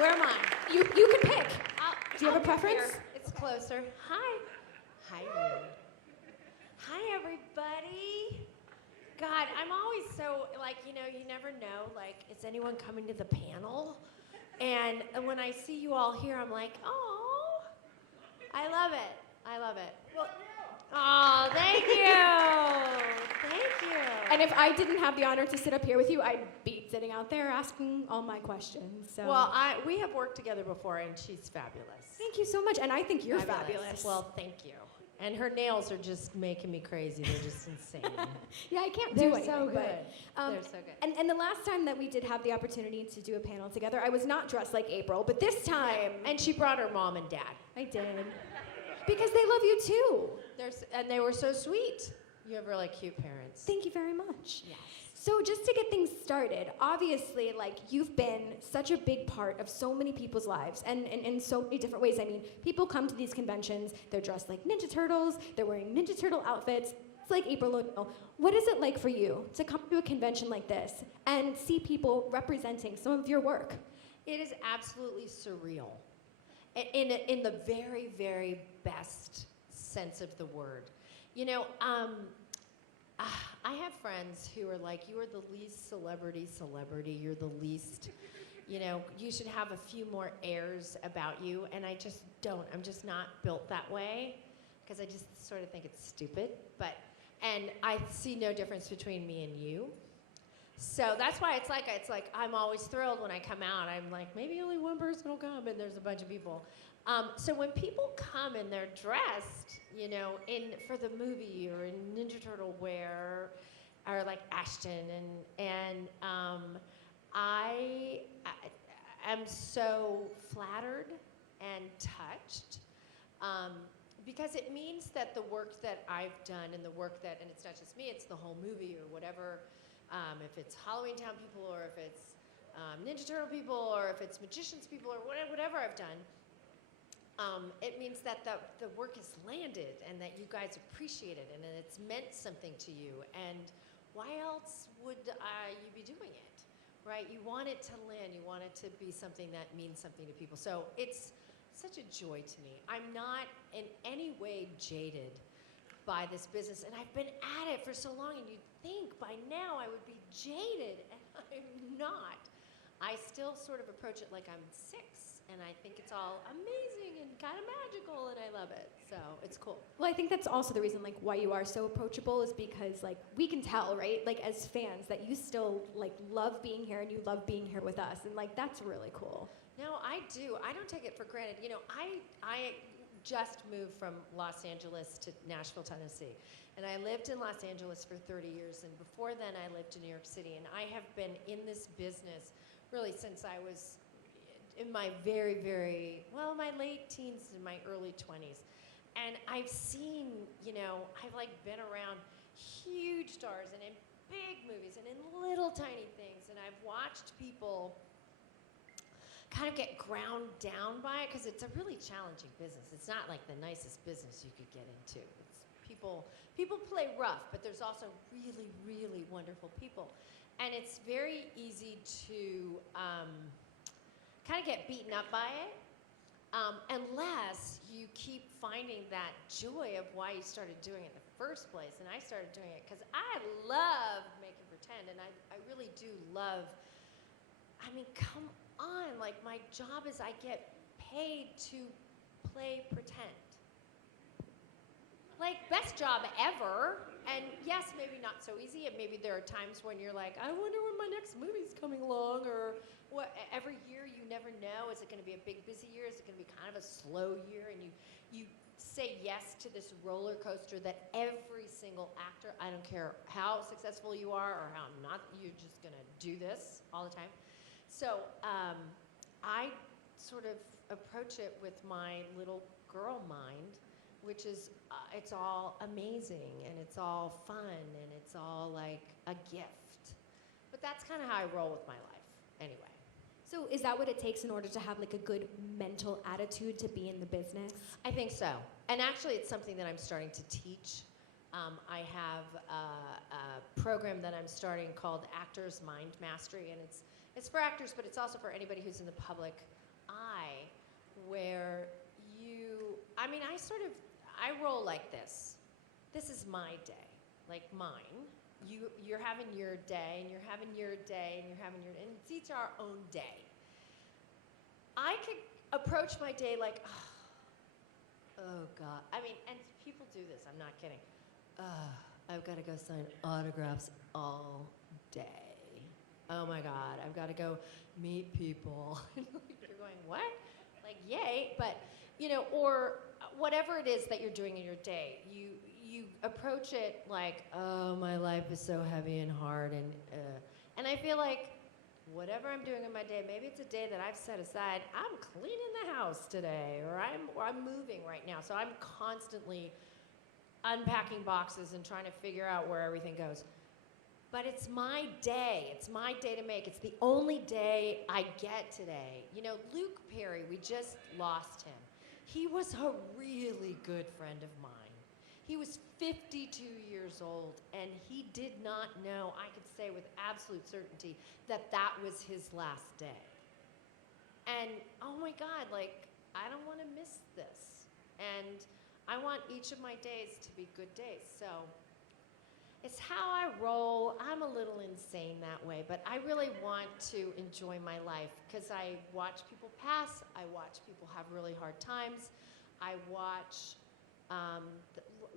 Where am I? You can pick. Do you have a preference? Here. It's closer. Hi. Hi, you. Hi, everybody. God, I'm always so, like, you never know, like, is anyone coming to the panel? And when I see you all here, I'm like, oh, I love it. I love it. Well, oh, thank you. Thank you. And if I didn't have the honor to sit up here with you, I'd be sitting out there asking all my questions. So. Well, we have worked together before, and she's fabulous. Thank you so much, and I think you're fabulous. Well, thank you. And her nails are just making me crazy. They're just insane. Yeah, I can't They're do anything. so good. They're so good. And the last time that we did have the opportunity to do a panel together, I was not dressed like April, but this time... And she brought her mom and dad. I did. Because they love you too. And they were so sweet. You have really cute parents. Thank you very much. Yes. So just to get things started, obviously, like, you've been such a big part of so many people's lives, and in so many different ways. I mean, people come to these conventions, they're dressed like Ninja Turtles, they're wearing Ninja Turtle outfits. It's like April O'Neil. What is it like for you to come to a convention like this and see people representing some of your work? It is absolutely surreal, in the very, very best sense of the word. I have friends who are like, you are the least celebrity, you're the least, you should have a few more airs about you, and I just don't. I'm just not built that way, because I just sort of think it's stupid, and I see no difference between me and you. So that's why it's like I'm always thrilled when I come out. I'm like, maybe only one person will come, and there's a bunch of people. So when people come and they're dressed, for the movie or in Ninja Turtle wear, or like Ashton, and I am so flattered and touched, because it means that the work that I've done and it's not just me, it's the whole movie or whatever, if it's Halloween Town people or if it's Ninja Turtle people or if it's Magicians people or whatever I've done, it means that the work has landed and that you guys appreciate it and that it's meant something to you. And why else would you be doing it, right? You want it to land. You want it to be something that means something to people. So it's such a joy to me. I'm not in any way jaded by this business, and I've been at it for so long, and you'd think by now I would be jaded, and I'm not. I still sort of approach it like I'm 6, and I think it's all amazing and kind of magical, and I love it. So it's cool. Well, I think that's also the reason, like, why you are so approachable is because, like, we can tell, right, like, as fans, that you still, like, love being here and you love being here with us, and, like, that's really cool. No, I do. I don't take it for granted. I just moved from Los Angeles to Nashville, Tennessee, and I lived in Los Angeles for 30 years, and before then I lived in New York City, and I have been in this business really since I was in my very, very, my late teens and my early 20s. And I've seen, I've like been around huge stars and in big movies and in little tiny things. And I've watched people kind of get ground down by it because it's a really challenging business. It's not like the nicest business you could get into. It's people play rough, but there's also really, really wonderful people. And it's very easy to kind of get beaten up by it, unless you keep finding that joy of why you started doing it in the first place. And I started doing it because I love making pretend, and I really do love, come on, like, my job is I get paid to play pretend. Like, best job ever. And yes, maybe not so easy, and maybe there are times when you're like, I wonder when my next movie's coming along, or what. Every year you never know. Is it going to be a big busy year? Is it going to be kind of a slow year? And you say yes to this roller coaster that every single actor, I don't care how successful you are or how not, you're just going to do this all the time. So I sort of approach it with my little girl mind, which is, it's all amazing, and it's all fun, and it's all like a gift. But that's kind of how I roll with my life, anyway. So is that what it takes in order to have, like, a good mental attitude to be in the business? I think so. And actually, it's something that I'm starting to teach. I have a program that I'm starting called Actors Mind Mastery, and it's for actors, but it's also for anybody who's in the public eye where I roll like this. This is my day, like mine. You're having your day, and you're having your day, and you're having your, and it's each our own day. I could approach my day like, oh God. I mean, and people do this, I'm not kidding. I've got to go sign autographs all day. Oh my God, I've got to go meet people. You're going, what? Like, yay, but, or whatever it is that you're doing in your day, you approach it like, oh, my life is so heavy and hard, and I feel like whatever I'm doing in my day, maybe it's a day that I've set aside, I'm cleaning the house today, or I'm moving right now, so I'm constantly unpacking boxes and trying to figure out where everything goes. But it's my day. It's my day to make. It's the only day I get today. Luke Perry, we just lost him. He was a really good friend of mine. He was 52 years old, and he did not know, I could say with absolute certainty, that was his last day. And, oh my God, I don't want to miss this. And I want each of my days to be good days. So it's how I roll. I'm a little insane that way, but I really want to enjoy my life because I watch people pass. I watch people have really hard times. I watch,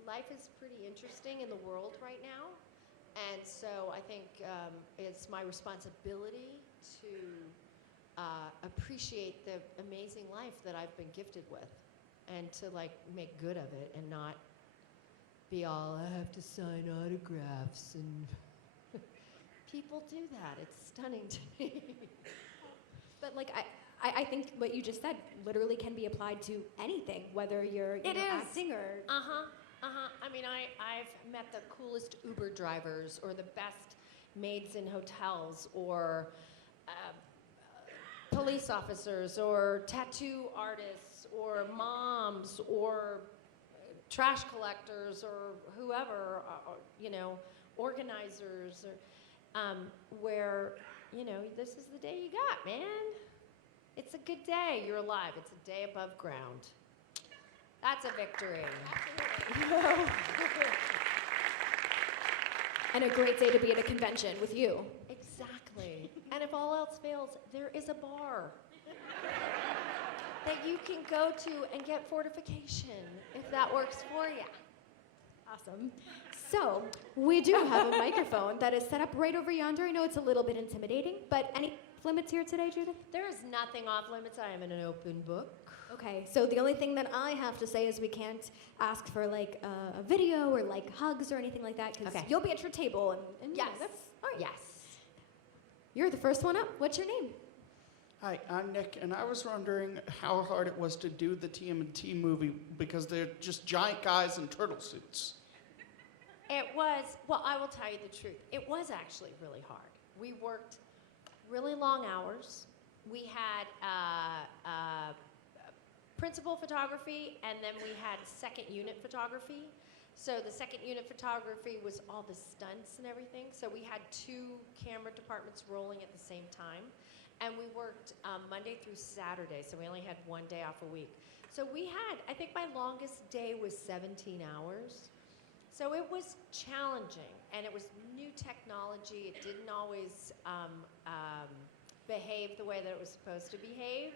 life is pretty interesting in the world right now. And so I think it's my responsibility to appreciate the amazing life that I've been gifted with and to make good of it and not be all, I have to sign autographs, and people do that. It's stunning to me. But I think what you just said literally can be applied to anything, whether you're acting or... I mean, I've met the coolest Uber drivers or the best maids in hotels or police officers or tattoo artists or moms or trash collectors or whoever, organizers, or, where, this is the day you got, man. It's a good day. You're alive. It's a day above ground. That's a victory. And a great day to be at a convention with you. Exactly. And if all else fails, there is a bar that you can go to and get fortification if that works for you. Awesome. So, we do have a microphone that is set up right over yonder. I know it's a little bit intimidating, but any limits here today, Judith? There is nothing off limits. I am in an open book. Okay, so the only thing that I have to say is we can't ask for a video or hugs or anything like that because you'll be at your table and yes. That's all right. Yes. You're the first one up. What's your name? Hi, I'm Nick, and I was wondering how hard it was to do the TMNT movie because they're just giant guys in turtle suits. It was, well, I will tell you the truth. It was actually really hard. We worked really long hours. We had principal photography, and then we had second unit photography. So the second unit photography was all the stunts and everything. So we had 2 camera departments rolling at the same time. And we worked Monday through Saturday, so we only had 1 day off a week. So we had, I think my longest day was 17 hours. So it was challenging, and it was new technology. It didn't always behave the way that it was supposed to behave.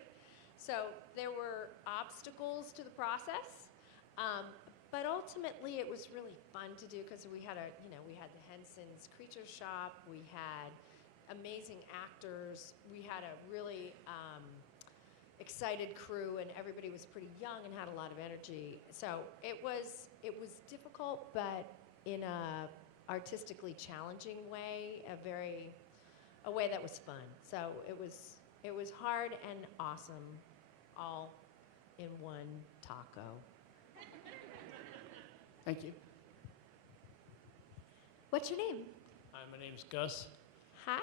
So there were obstacles to the process, but ultimately it was really fun to do because we had we had the Henson's Creature Shop, we had amazing actors, we had a really excited crew, and everybody was pretty young and had a lot of energy. So it was difficult, but in a artistically challenging way, a way that was fun. So it was hard and awesome, all in one taco. Thank you. What's your name? Hi, my name's Gus. Hi.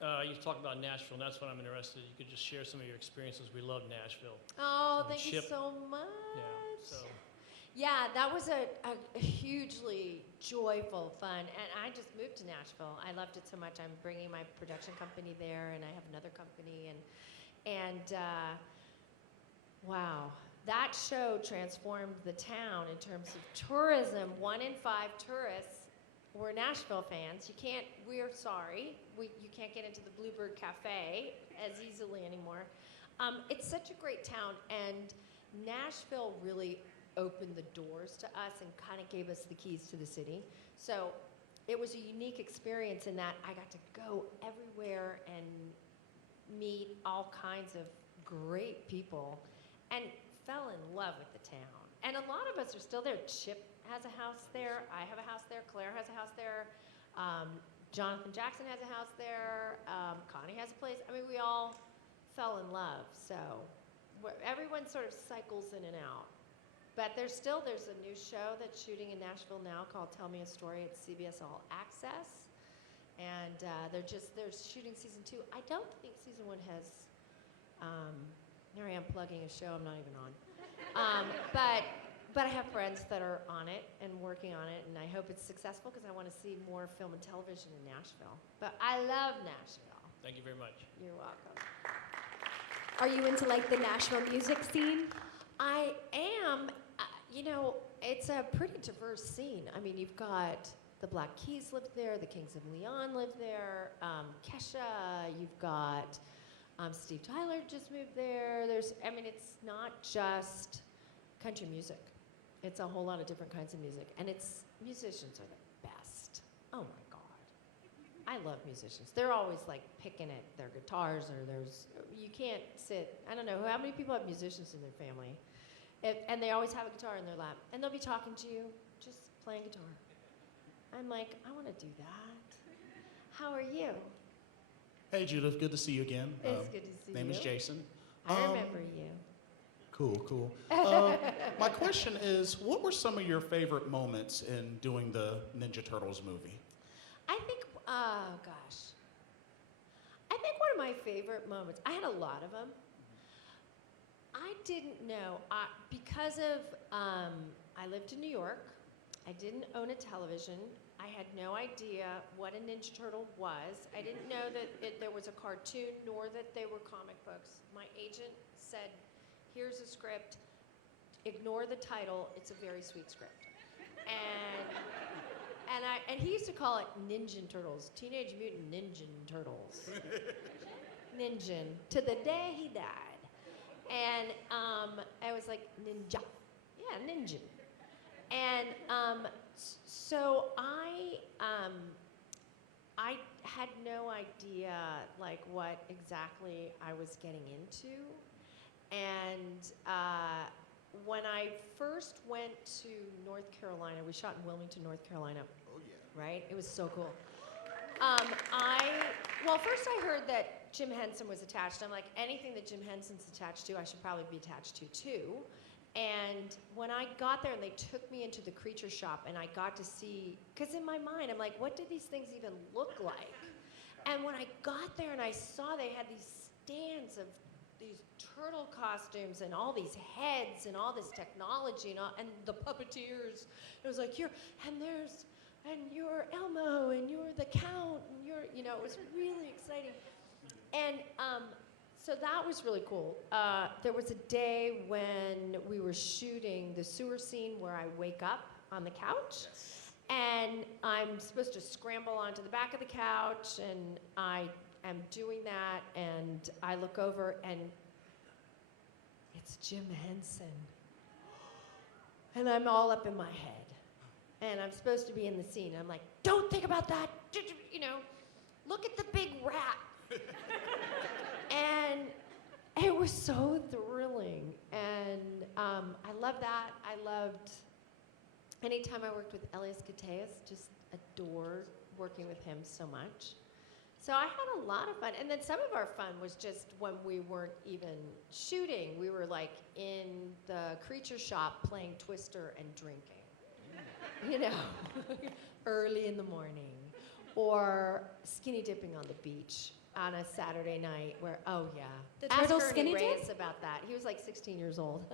Hi. You talked about Nashville, and that's what I'm interested in. You could just share some of your experiences. We love Nashville. Oh, And thank you Chip. so much. Yeah, so Yeah, that was a hugely joyful, fun, and I just moved to Nashville. I loved it so much. I'm bringing my production company there, and I have another company, and And wow, that show transformed the town in terms of tourism. 1 in 5 tourists were Nashville fans. We're sorry, you can't get into the Bluebird Cafe as easily anymore. It's such a great town, and Nashville really opened the doors to us and kind of gave us the keys to the city. So it was a unique experience in that I got to go everywhere and meet all kinds of great people and fell in love with the town. And a lot of us are still there. Chip has a house there. I have a house there. Claire has a house there. Jonathan Jackson has a house there. Connie has a place. I mean, we all fell in love. So everyone sort of cycles in and out. But there's a new show that's shooting in Nashville now called Tell Me a Story. It's CBS All Access. And they're shooting season 2. I don't think season 1 has, here I am plugging a show I'm not even on. But I have friends that are on it and working on it, and I hope it's successful because I want to see more film and television in Nashville. But I love Nashville. Thank you very much. You're welcome. Are you into like the Nashville music scene? I am. It's a pretty diverse scene. I mean, you've got the Black Keys live there, the Kings of Leon live there, Kesha, you've got Steve Tyler just moved there. It's not just country music. It's a whole lot of different kinds of music. And musicians are the best. Oh my God. I love musicians. They're always like picking at their guitars you can't sit, I don't know, how many people have musicians in their family? And they always have a guitar in their lap. And they'll be talking to you, just playing guitar. I'm like, I want to do that. How are you? Hey, Judith. Good to see you again. It's good to see you. Name is Jason. I remember you. Cool. My question is, what were some of your favorite moments in doing the Ninja Turtles movie? I think one of my favorite moments, I had a lot of them. I didn't know, because of, I lived in New York, I didn't own a television, I had no idea what a Ninja Turtle was. I didn't know that there was a cartoon, nor that they were comic books. My agent said, here's a script, ignore the title, it's a very sweet script. And he used to call it Ninja Turtles, Teenage Mutant Ninja Turtles. Ninja, to the day he died. And I was like, ninja. Yeah, ninja. And so I had no idea like what exactly I was getting into. And when I first went to North Carolina, we shot in Wilmington, North Carolina. Oh, yeah. Right? It was so cool. First I heard that Jim Henson was attached. I'm like, anything that Jim Henson's attached to, I should probably be attached to too. And when I got there and they took me into the creature shop and I got to see, because in my mind, I'm like, what do these things even look like? And when I got there and I saw they had these stands of these turtle costumes and all these heads and all this technology and the puppeteers, it was like, you're Elmo, and you're the Count, and it was really exciting. And so that was really cool. There was a day when we were shooting the sewer scene where I wake up on the couch, and I'm supposed to scramble onto the back of the couch, and I am doing that, and I look over, and it's Jim Henson. And I'm all up in my head. And I'm supposed to be in the scene. I'm like, don't think about that. Look at the big rat. And it was so thrilling. And I love that. I loved anytime I worked with Elias Koteas, just adored working with him so much. So I had a lot of fun. And then some of our fun was just when we weren't even shooting. We were like in the creature shop playing Twister and drinking. Early in the morning, or skinny dipping on the beach on a Saturday night where, The turtle skinny dip? Reyes about that. He was like 16 years old.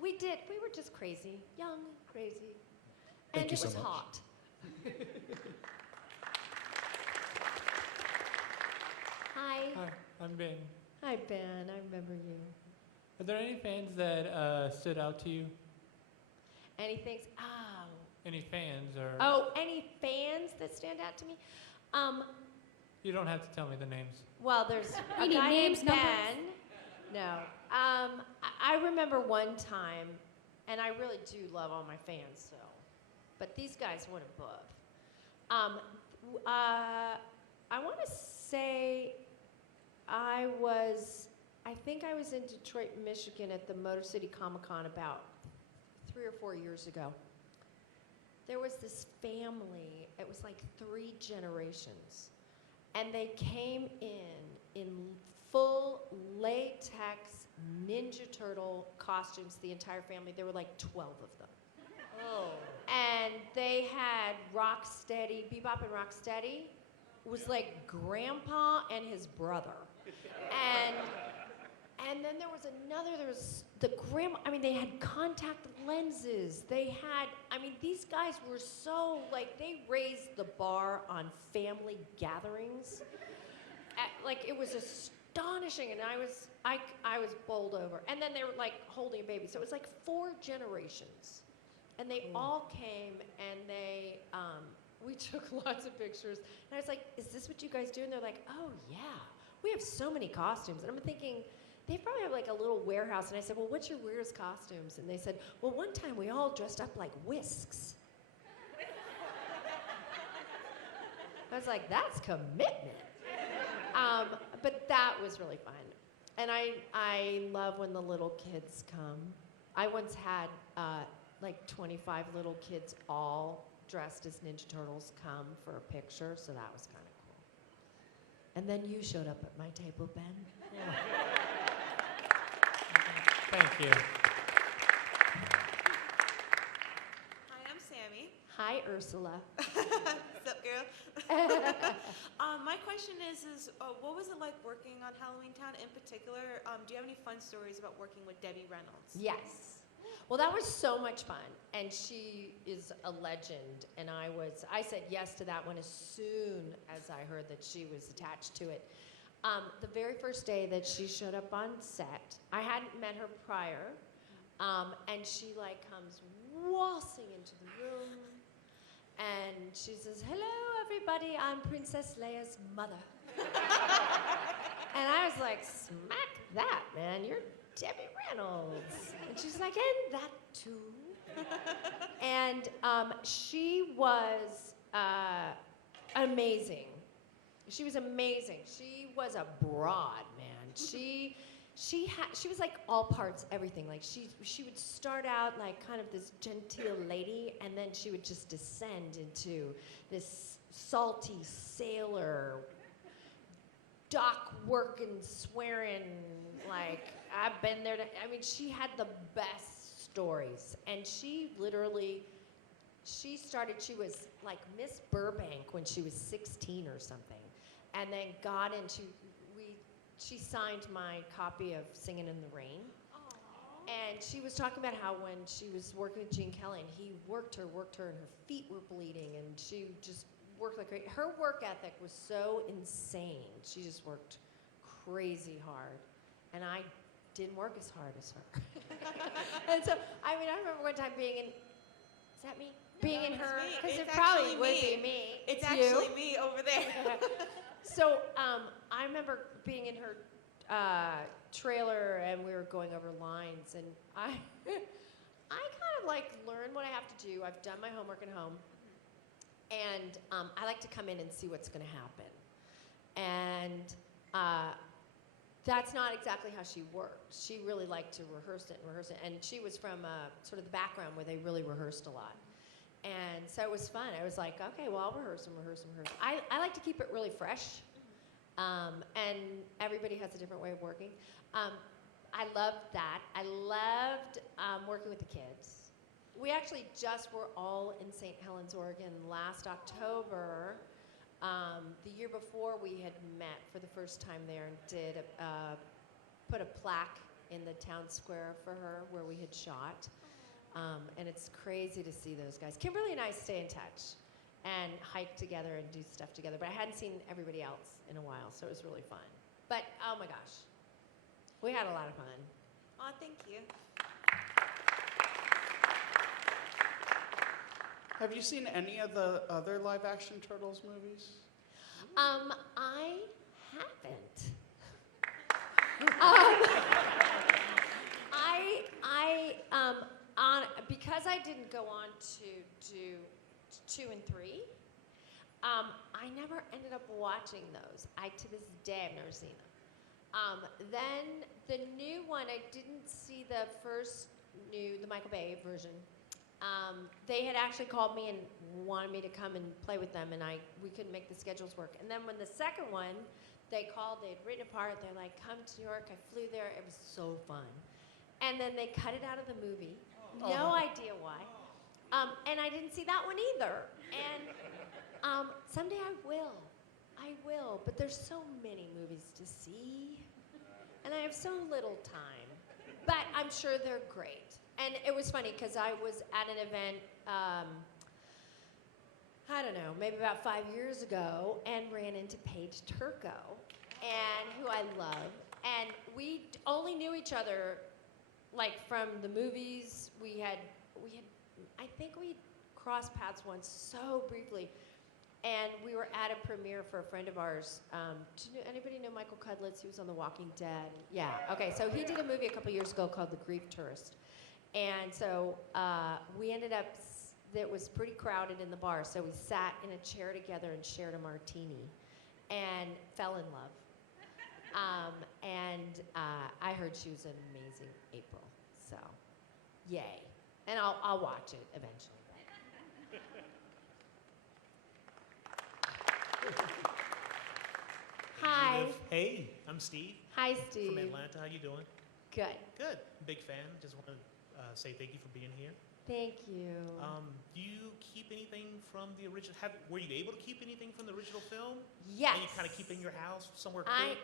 We were just crazy, young, crazy, and Thank you it was so much. hot. Hi. Hi, I'm Ben. Hi, Ben. I remember you. Are there any fans that stood out to you? Anything? Any fans or? Oh, any fans that stand out to me? You don't have to tell me the names. Well, there's a You need guy names, named Ben. No. I remember one time, and I really do love all my fans, so, but these guys went above. I want to say I think I was in Detroit, Michigan at the Motor City Comic-Con about 3 or 4 years ago. There was this family, it was like 3 generations, and they came in full latex Ninja Turtle costumes, the entire family. There were like 12 of them. Oh. And they had Rocksteady, Bebop and Rocksteady was like Grandpa and his brother. And then there was the grandma, they had contact lenses. They had, these guys were so, they raised the bar on family gatherings. It was astonishing, and I was bowled over. And then they were, holding a baby. So it was, 4 generations. And they all came, and we took lots of pictures. And I was like, is this what you guys do? And they're like, oh, yeah. We have so many costumes. And I'm thinking, they probably have a little warehouse. And I said, well, what's your weirdest costumes? And they said, well, one time we all dressed up like whisks. I was like, that's commitment. But that was really fun. And I love when the little kids come. I once had 25 little kids all dressed as Ninja Turtles come for a picture, so that was kind of cool. And then you showed up at my table, Ben. Yeah. Thank you. Hi, I'm Sammy. Hi, Ursula. What's up, girl? My question is what was it like working on Halloween Town in particular? Do you have any fun stories about working with Debbie Reynolds? Yes. Well, that was so much fun, and she is a legend, and I said yes to that one as soon as I heard that she was attached to it. The very first day that she showed up on set, I hadn't met her prior, and she comes waltzing into the room, and she says, hello, everybody, I'm Princess Leia's mother. And I was like, smack that, man, you're Debbie Reynolds. And she's like, and that too. And she was amazing. She was amazing. She was a broad, man. She was all parts, everything. She would start out kind of this genteel lady, and then she would just descend into this salty sailor, dock working, swearing, I've been there. She had the best stories, and she literally, she was like Miss Burbank when she was 16 or something, and then got into, she signed my copy of Singin' in the Rain. Aww. And she was talking about how when she was working with Gene Kelly, and he worked her, and her feet were bleeding, and she just worked like crazy. Her work ethic was so insane. She just worked crazy hard, and I didn't work as hard as her. And so, I remember one time being in, is that me? Being in her, because it probably would be me. It's actually me over there. So I remember being in her trailer, and we were going over lines, and I kind of learn what I have to do. I've done my homework at home, and I like to come in and see what's going to happen. And that's not exactly how she worked. She really liked to rehearse it, and she was from sort of the background where they really rehearsed a lot. And so it was fun. I was like, okay, well, I'll rehearse. I like to keep it really fresh, and everybody has a different way of working. I loved that. I loved working with the kids. We actually just were all in St. Helens, Oregon last October. The year before, we had met for the first time there and did put a plaque in the town square for her where we had shot. And it's crazy to see those guys. Kimberly and I stay in touch and hike together and do stuff together, but I hadn't seen everybody else in a while, so it was really fun. But oh my gosh, We had a lot of fun. Oh, thank you. Have you seen any of the other live-action Turtles movies? I haven't. Because I didn't go on to do 2 and 3, I never ended up watching those. To this day, I've never seen them. Then the new one, I didn't see the Michael Bay version. They had actually called me and wanted me to come and play with them, and we couldn't make the schedules work. And then when the second one, they called, they'd written a part, they're like, come to New York, I flew there, it was so fun. And then they cut it out of the movie, no idea why. And I didn't see that one either. And someday I will, but there's so many movies to see, and I have so little time. But I'm sure they're great. And it was funny because I was at an event, I don't know, maybe about 5 years ago, and ran into Paige Turco, and who I love. And we only knew each other, like, from the movies. I think we crossed paths once so briefly. And we were at a premiere for a friend of ours. Anybody know Michael Cudlitz? He was on The Walking Dead. Yeah, okay, so he did a movie a couple years ago called The Grief Tourist. And so we ended up, it was pretty crowded in the bar, so we sat in a chair together and shared a martini and fell in love. I heard she was an amazing April, so yay. And I'll watch it eventually. Hi. Hey, I'm Steve Hi, Steve. from Atlanta. How you doing? Good. Good. Big fan. Just want to say thank you for being here. Thank you. Do you keep anything from the original? Were you able to keep anything from the original film? Yes. And you kind of keep in your house somewhere cool? I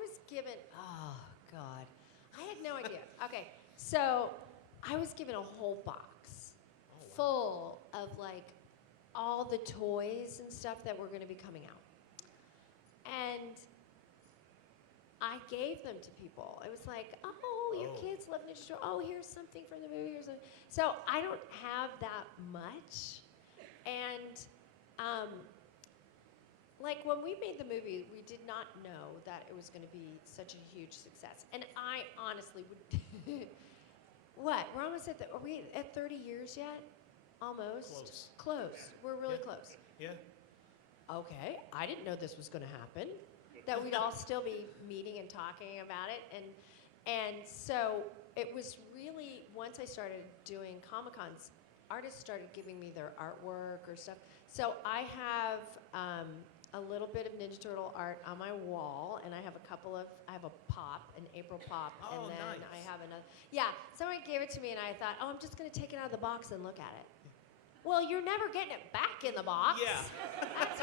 was given, oh, God. I had no idea. Okay, so I was given a whole box full of, like, all the toys and stuff that were going to be coming out. And I gave them to people. It was like, your kids love Ninja Turtles. Oh, here's something from the movie. Here's something. So I don't have that much. And like when we made the movie, we did not know that it was going to be such a huge success. And I honestly would. What? We're almost at are we at 30 years yet? Almost. Close. We're really close. Yeah. Okay, I didn't know this was going to happen, that we'd all still be meeting and talking about it. And so it was really, once I started doing Comic-Cons, artists started giving me their artwork or stuff. So I have a little bit of Ninja Turtle art on my wall, and I have I have a pop, an April pop, and then nice. I have another. Yeah, someone gave it to me, and I thought, I'm just going to take it out of the box and look at it. Well, you're never getting it back in the box. Yeah.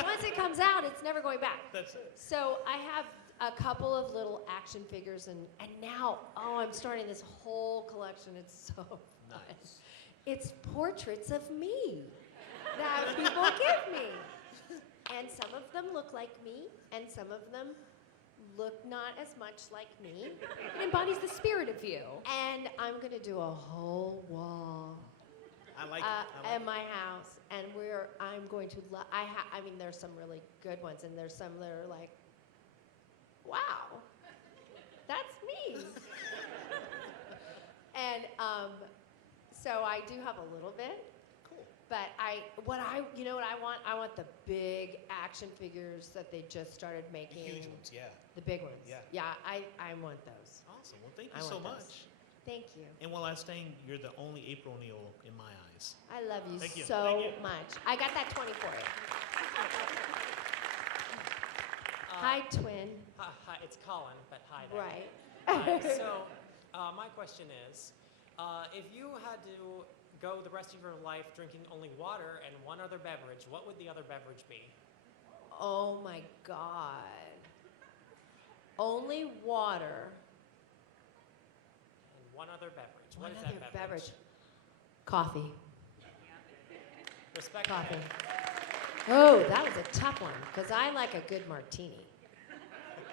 Once it comes out, it's never going back. That's it. So I have a couple of little action figures, and now, I'm starting this whole collection. It's so fun. Nice. It's portraits of me that people give me. And some of them look like me, and some of them look not as much like me. It embodies the spirit of you. And I'm going to do a whole wall. I like it. In my house, and I'm going to, I mean, there's some really good ones, and there's some that are like, wow, that's me. And so I do have a little bit. Cool. But you know what I want? I want the big action figures that they just started making. The huge ones, yeah. The big ones. Yeah. Yeah, I want those. Awesome. Well, thank you so much. Those. Thank you. And one last thing, you're the only April O'Neil in my eyes. I love you, Thank you. so Thank you. much. I got that 20 for you. Hi, twin. Hi, it's Colin, but hi there. Right. So, my question is, if you had to go the rest of your life drinking only water and one other beverage, what would the other beverage be? Oh my God. Only water. And one other beverage. One What is other that beverage? Coffee. Respect. Coffee. Oh, that was a tough one, because I like a good martini.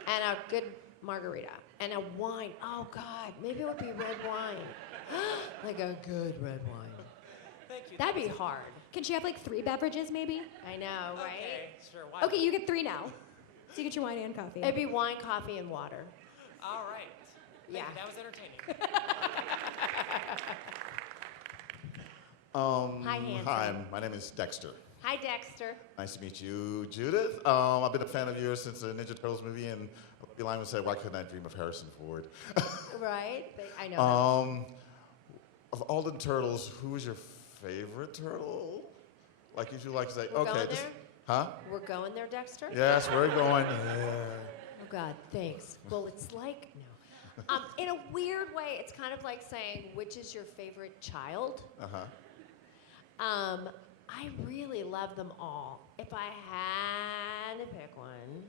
And a good margarita. And a wine. Oh, God. Maybe it would be red wine. Like a good red wine. Thank you. That'd be hard. Can she have like 3 beverages maybe? I know, right? Okay, sure. Why Okay, not? you get 3 now. So you get your wine and coffee. It'd be wine, coffee, and water. All right. Thank Yeah. you, that was entertaining. Hi, handsome. Hi, my name is Dexter. Hi, Dexter. Nice to meet you, Judith. I've been a fan of yours since the Ninja Turtles movie, and Line would say, why couldn't I dream of Harrison Ford? Right? I know. Of all the turtles, who is your favorite turtle? Like, if you like to say, We're okay, going this, there? huh? We're going there, Dexter? Yes, we're going. Yeah. Oh, God, thanks. Well, it's like, no. In a weird way, it's kind of like saying, which is your favorite child? Uh-huh. I really love them all. If I had to pick one,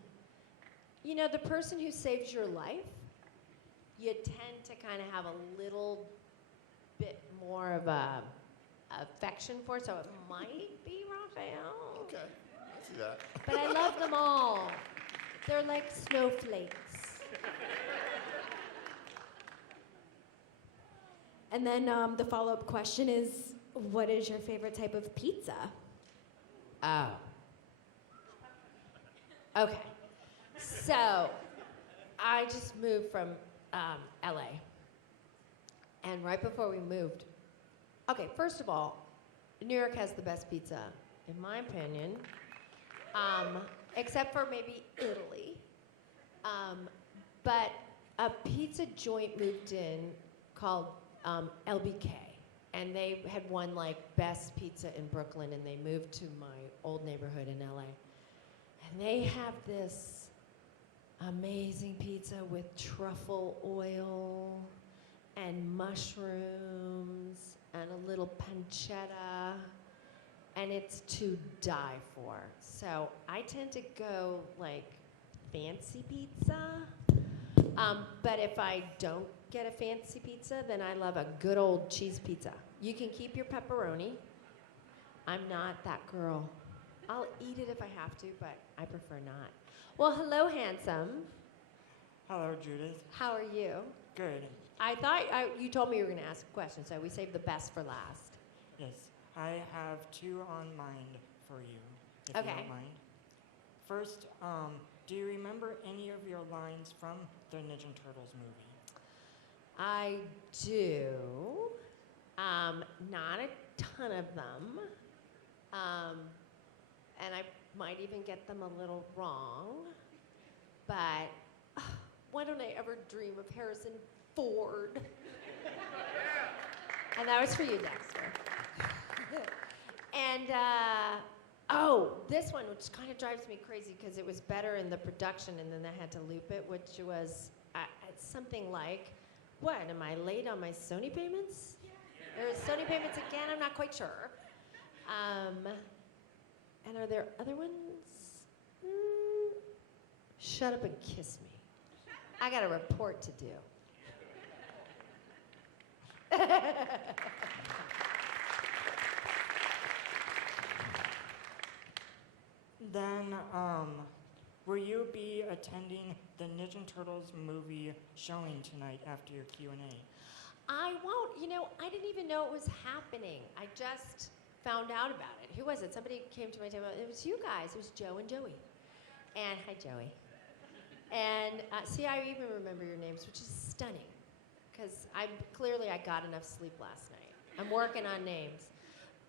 you know, the person who saves your life, you tend to kind of have a little bit more of a affection for, so it might be Raphael. Okay, I see that. But I love them all. They're like snowflakes. And then the follow-up question is, what is your favorite type of pizza? Oh. Okay. So, I just moved from LA. And right before we moved, okay, first of all, New York has the best pizza, in my opinion, except for maybe Italy. But a pizza joint moved in called LBK. And they had won like best pizza in Brooklyn, and they moved to my old neighborhood in LA. And they have this amazing pizza with truffle oil and mushrooms and a little pancetta, and it's to die for. So I tend to go like fancy pizza. But if I don't get a fancy pizza, then I love a good old cheese pizza. You can keep your pepperoni. I'm not that girl. I'll eat it if I have to, but I prefer not. Well, hello, handsome. Hello, Judith. How are you? Good. I thought you told me you were going to ask a question, so we saved the best for last. Yes, I have 2 on mind for you, if you Okay. don't mind. First, do you remember any of your lines from the Ninja Turtles movie? I do. Not a ton of them. And I might even get them a little wrong. But why don't I ever dream of Harrison Ford? And that was for you, Dexter. And, this one, which kind of drives me crazy because it was better in the production and then I had to loop it, which was something like, what, am I late on my Sony payments? Or is Sony payments again? I'm not quite sure. And are there other ones? Shut up and kiss me. I got a report to do. Then, will you be attending the Ninja Turtles movie showing tonight after your Q&A? I won't. You know, I didn't even know it was happening. I just found out about it. Who was it? Somebody came to my table. It was you guys. It was Joe and Joey. And hi, Joey. And see, I even remember your names, which is stunning, because I got enough sleep last night. I'm working on names.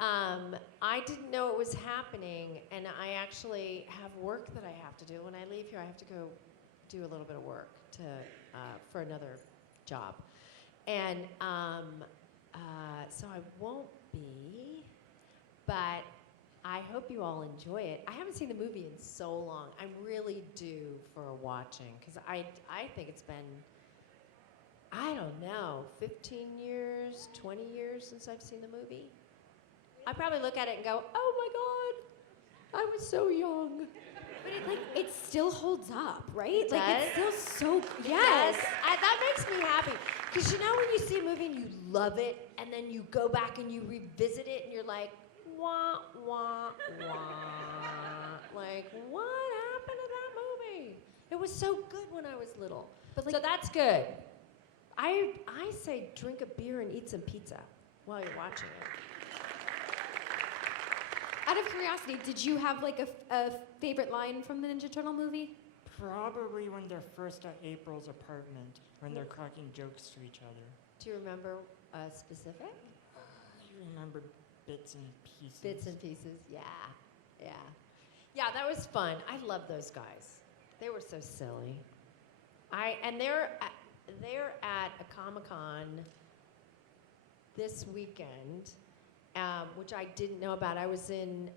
I didn't know it was happening, and I actually have work that I have to do. When I leave here, I have to go do a little bit of work for another job. And so I won't be, but I hope you all enjoy it. I haven't seen the movie in so long. I'm really due for a watching, because I think it's been, I don't know, 15 years, 20 years since I've seen the movie. I probably look at it and go, oh my God, I was so young. But it still holds up, right? It like does? it's still so Yes, that makes me happy. Because you know when you see a movie and you love it, and then you go back and you revisit it, and you're like, wah, wah, wah. Like, what happened to that movie? It was so good when I was little. But So that's good. I say drink a beer and eat some pizza while you're watching it. out of curiosity, did you have like a favorite line from the Ninja Turtle movie? Probably when they're first at April's apartment, when they're cracking jokes to each other. Do you remember a specific? I remember bits and pieces. Bits and pieces, yeah. Yeah, that was fun. I love those guys. They were so silly. And they're at a Comic-Con this weekend, which I didn't know about. I was in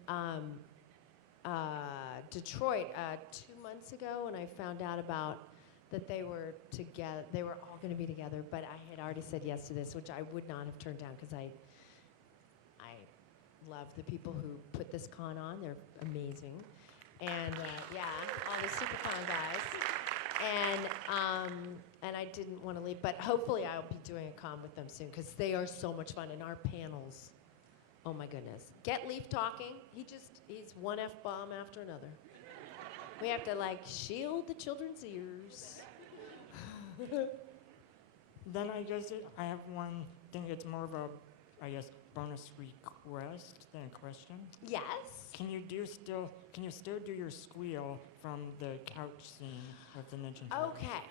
Detroit 2 months ago, and I found out about that they were together. They were all going to be together, but I had already said yes to this, which I would not have turned down because I love the people who put this con on. They're amazing, and all the SuperCon guys. And I didn't want to leave, but hopefully I'll be doing a con with them soon because they are so much fun. And our panels, oh my goodness. Get Leaf talking. He's one F-bomb after another. We have to shield the children's ears. Then I have one thing. It's more of a, bonus request than a question. Yes. Can you still do your squeal from the couch scene with the Ninja Turtles? Okay.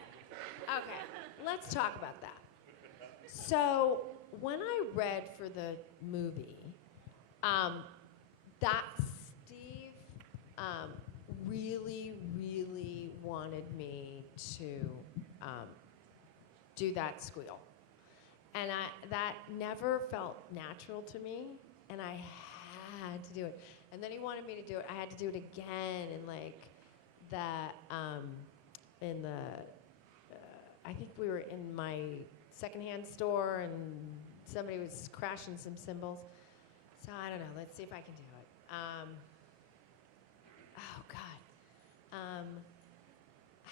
Let's talk about that. So when I read for the movie, that Steve really, really wanted me to do that squeal. And that never felt natural to me, and I had to do it. And then he wanted me to do it. I had to do it again I think we were in my secondhand store, and somebody was crashing some cymbals. So I don't know. Let's see if I can do it. Oh God. I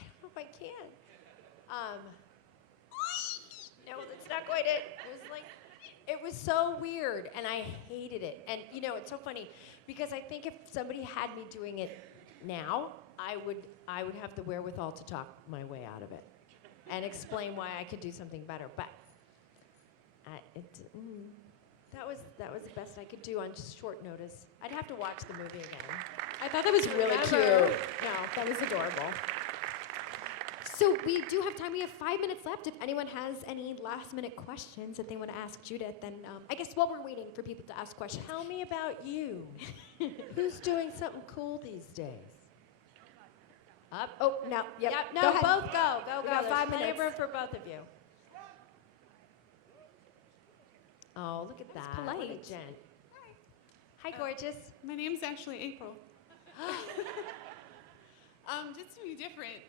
don't know if I can. No, that's not quite it. It was so weird, and I hated it. And it's so funny because I think if somebody had me doing it now, I would have the wherewithal to talk my way out of it and explain why I could do something better. But that was the best I could do on just short notice. I'd have to watch the movie again. I thought that was really cute. No, that was adorable. So we do have time. We have 5 minutes left. If anyone has any last-minute questions that they want to ask Judith, then I guess while we're waiting for people to ask questions. Tell me about you. Who's doing something cool these days? Up. Oh, no. Yep. No, go ahead. both go. We got 5 Plenty of minutes. room for both of you. Oh, look at that. polite. What a gent. Hi, gorgeous. My name's actually April. Just to be different,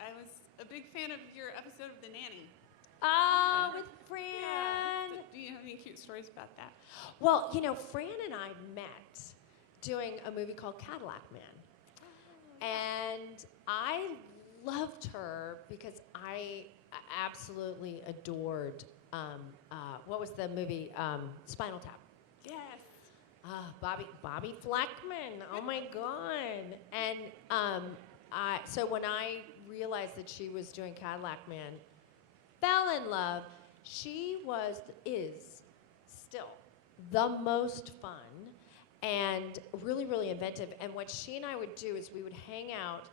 I was a big fan of your episode of The Nanny. Oh, with Fran. Yeah. Do you have any cute stories about that? Well, Fran and I met doing a movie called Cadillac Man. And I loved her because I absolutely adored, what was the movie? Spinal Tap. Yes. Bobby Fleckman. Oh my God. And so when I realized that she was doing Cadillac Man, fell in love. She is still the most fun and really, really inventive. And what she and I would do is we would hang out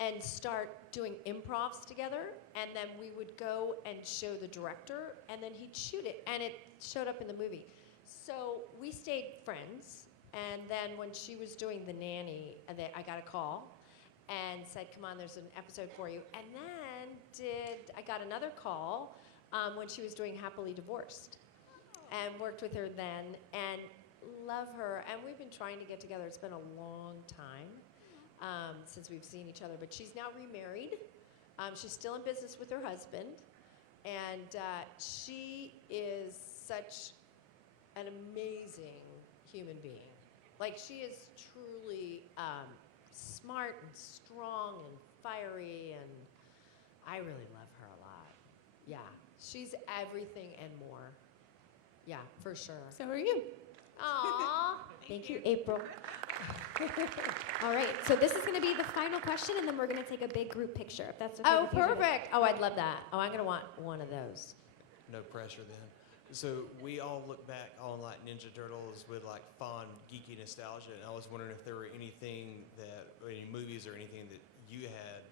and start doing improvs together, and then we would go and show the director, and then he'd shoot it, and it showed up in the movie. So we stayed friends, and then when she was doing The Nanny, I got a call and said, come on, there's an episode for you. And then I got another call when she was doing Happily Divorced, and worked with her then, and love her. And we've been trying to get together. It's been a long time since we've seen each other, but she's now remarried. She's still in business with her husband, and she is such an amazing human being. She is truly smart and strong and fiery, and I really love her a lot. Yeah, she's everything and more. Yeah, for sure. So are you. Aw, thank you, April. All right, so this is going to be the final question, and then we're going to take a big group picture, if that's okay Oh, with you, Judith. perfect. Oh, I'd love that. Oh, I'm going to want one of those. No pressure then. So we all look back on like Ninja Turtles with like fond geeky nostalgia, and I was wondering if there were anything that, or any movies or anything that you had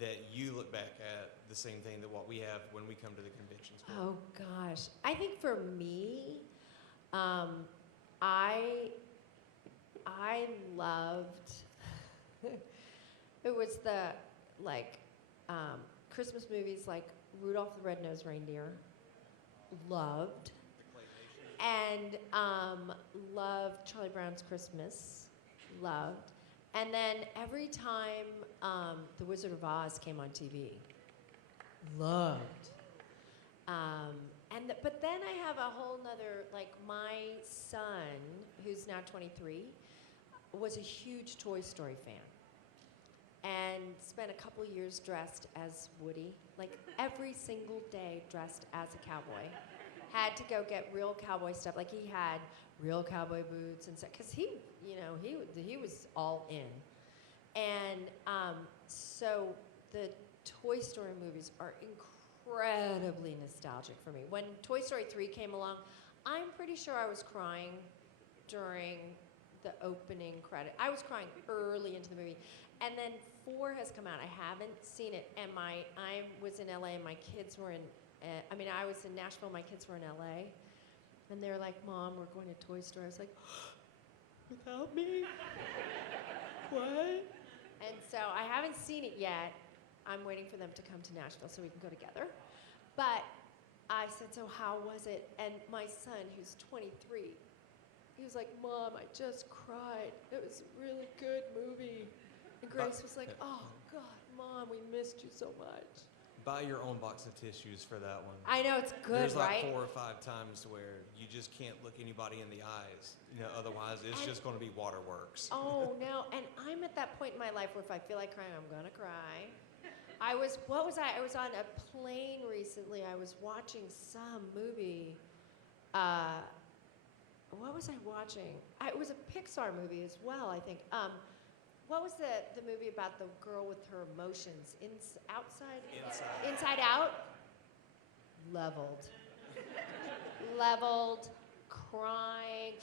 that you look back at the same thing that what we have when we come to the conventions. Oh, gosh. I think for me, I loved, it was the, like, Christmas movies like Rudolph the Red-Nosed Reindeer, loved, and loved Charlie Brown's Christmas, loved, and then every time The Wizard of Oz came on TV, loved. But then I have a whole nother, like my son, who's now 23, was a huge Toy Story fan and spent a couple years dressed as Woody, like every single day dressed as a cowboy. Had to go get real cowboy stuff, like he had real cowboy boots and stuff, because he was all in. And so the Toy Story movies are incredibly nostalgic for me. When Toy Story 3 came along, I'm pretty sure I was crying during the opening credit. I was crying early into the movie. And then 4 has come out. I haven't seen it. And I was in LA and my kids were in, I was in Nashville, my kids were in LA. And they're like, Mom, we're going to Toy Story. I was like, without me? What? And so I haven't seen it yet. I'm waiting for them to come to Nashville so we can go together. But I said, so how was it? And my son, who's 23, he was like, Mom, I just cried. It was a really good movie. And Grace was like, oh, God, Mom, we missed you so much. Buy your own box of tissues for that one. I know, it's good, There's like right? 4 or 5 times where you just can't look anybody in the eyes. Otherwise it's just going to be waterworks. Oh, no, and I'm at that point in my life where if I feel like crying, I'm going to cry. I was on a plane recently. I was watching some movie. What was I watching? It was a Pixar movie as well, I think. What was the movie about the girl with her emotions? Inside Out? Leveled. Leveled, crying,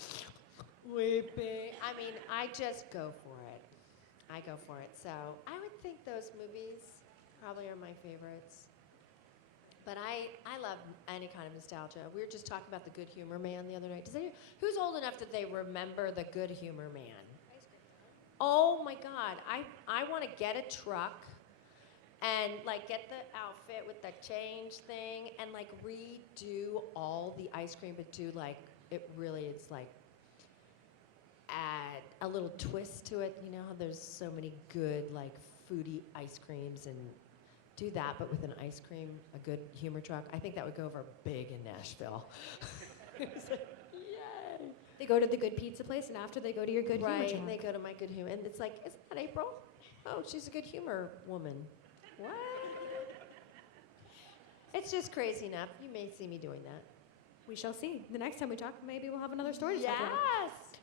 weeping. I just go for it. I go for it. So I would think those movies probably are my favorites. But I love any kind of nostalgia. We were just talking about The Good Humor Man the other night. Who's old enough that they remember The Good Humor Man? Oh my God, I want to get a truck and like get the outfit with the change thing and like redo all the ice cream, but do like, it's like add a little twist to it. You know how there's so many good like foodie ice creams, and do that, but with an ice cream, a good humor truck. I think that would go over big in Nashville. It's like, yay. They go to the good pizza place, and after they go to your good humor Right, truck. they go to my good humor, and it's like, isn't that April? Oh, she's a good humor woman. What? It's just crazy enough. You may see me doing that. We shall see. The next time we talk, maybe we'll have another story to talk about. Yes.